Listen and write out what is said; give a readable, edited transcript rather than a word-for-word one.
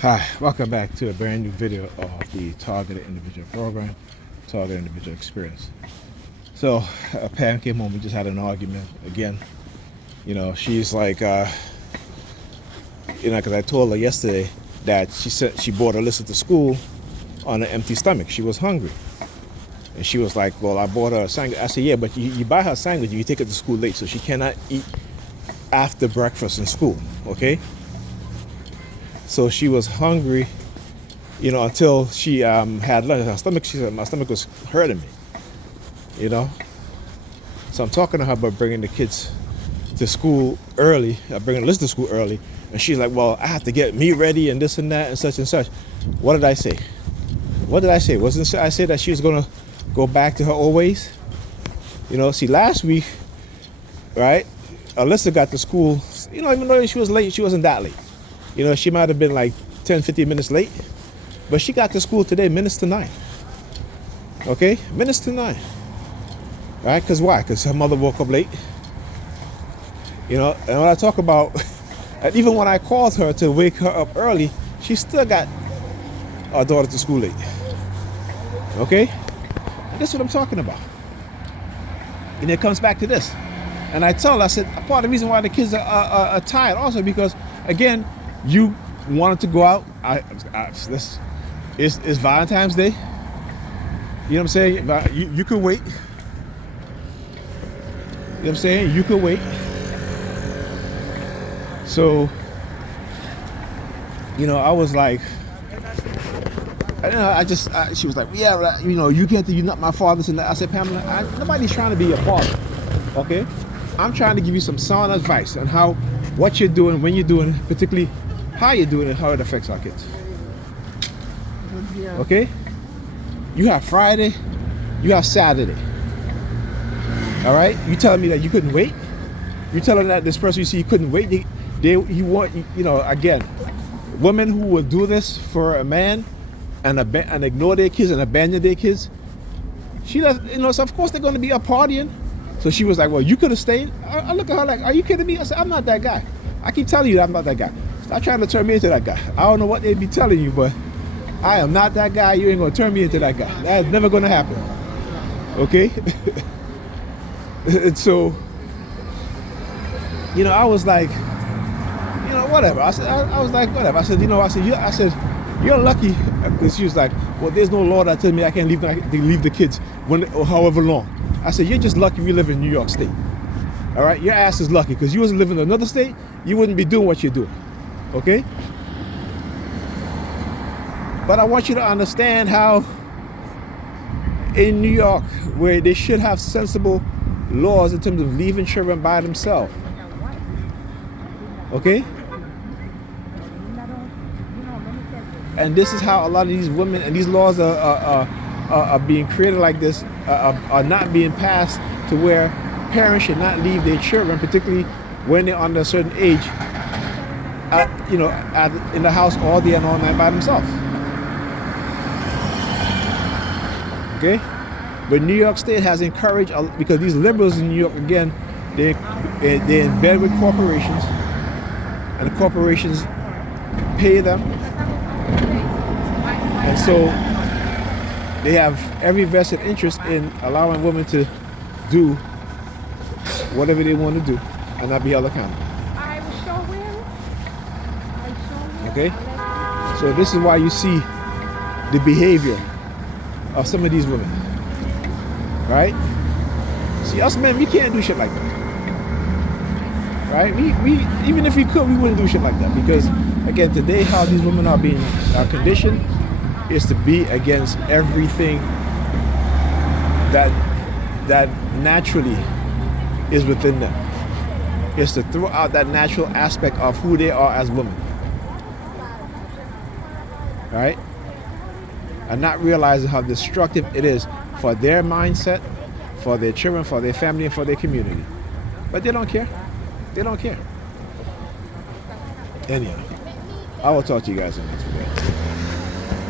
Hi, welcome back to a brand new video of the Targeted Individual Program, Targeted Individual Experience. So, Pam came home, we just had an argument again. She's like, because I told her yesterday that she said she bought Alyssa to school on an empty stomach. She was hungry. And she was like, well, I bought her a sandwich. I said, yeah, but you buy her a sandwich, you take her to school late, so she cannot eat after breakfast in school, okay? So she was hungry, until she had lunch. Her stomach, she said, my stomach was hurting me, So I'm talking to her about bringing the kids to school early, bringing Liz to school early. And she's like, well, I have to get me ready and this and that and such and such. What did I say? Wasn't I say that she was going to go back to her old ways? See, last week, right, Alyssa got to school, even though she was late, she wasn't that late. She might have been like 10, 15 minutes late. But she got to school today minutes to 9. Okay? Minutes to 9. Right? Because why? Because her mother woke up late. And when I talk about, and even when I called her to wake her up early, she still got our daughter to school late. Okay? That's what I'm talking about. And it comes back to this. And I tell her, I said, part of the reason why the kids are tired also because, again, you wanted to go out. It's Valentine's Day. You know what I'm saying? You could wait. You know what I'm saying? You could wait. So, I was like, she was like, yeah, you're not my father. And I said, Pamela, nobody's trying to be your father. Okay? I'm trying to give you some sound advice on what you're doing, when you're doing, particularly how you're doing and how it affects our kids. Okay? You have Friday, you have Saturday. All right? You telling me that you couldn't wait? You telling that this person you see couldn't wait? You want, again, women who will do this for a man and ignore their kids and abandon their kids. She does, so of course they're going to be up partying. So she was like, well, you could have stayed. I look at her like, are you kidding me? I said, I'm not that guy. I keep telling you that I'm not that guy. Stop trying to turn me into that guy. I don't know what they'd be telling you, but I am not that guy. You ain't going to turn me into that guy. That's never going to happen. Okay? And so, I was like, whatever. I said, I was like, whatever. I said, you're lucky. Because she was like, well, there's no law that tells me I can't leave the kids or however long. I said, you're just lucky we live in New York State. All right? Your ass is lucky. Because you was living in another state, you wouldn't be doing what you're doing. Okay? But I want you to understand how in New York, where they should have sensible laws in terms of leaving children by themselves. Okay? And this is how a lot of these women and these laws are being created like this, are not being passed to where parents should not leave their children, particularly when they're under a certain age, in the house all day and all night by themselves. Okay? But New York State has encouraged, because these liberals in New York, again, they're in bed with corporations, and the corporations pay them. And so they have every vested interest in allowing women to do whatever they want to do and not be held accountable. Okay? So this is why you see the behavior of some of these women. Right? See, us men, we can't do shit like that. Right? We even if we could, we wouldn't do shit like that. Because, again, today how these women are being conditioned is to be against everything that naturally is within them. Is to throw out that natural aspect of who they are as women. Right? And not realizing how destructive it is for their mindset, for their children, for their family, and for their community. But they don't care. They don't care. Anyhow, I will talk to you guys in the next video.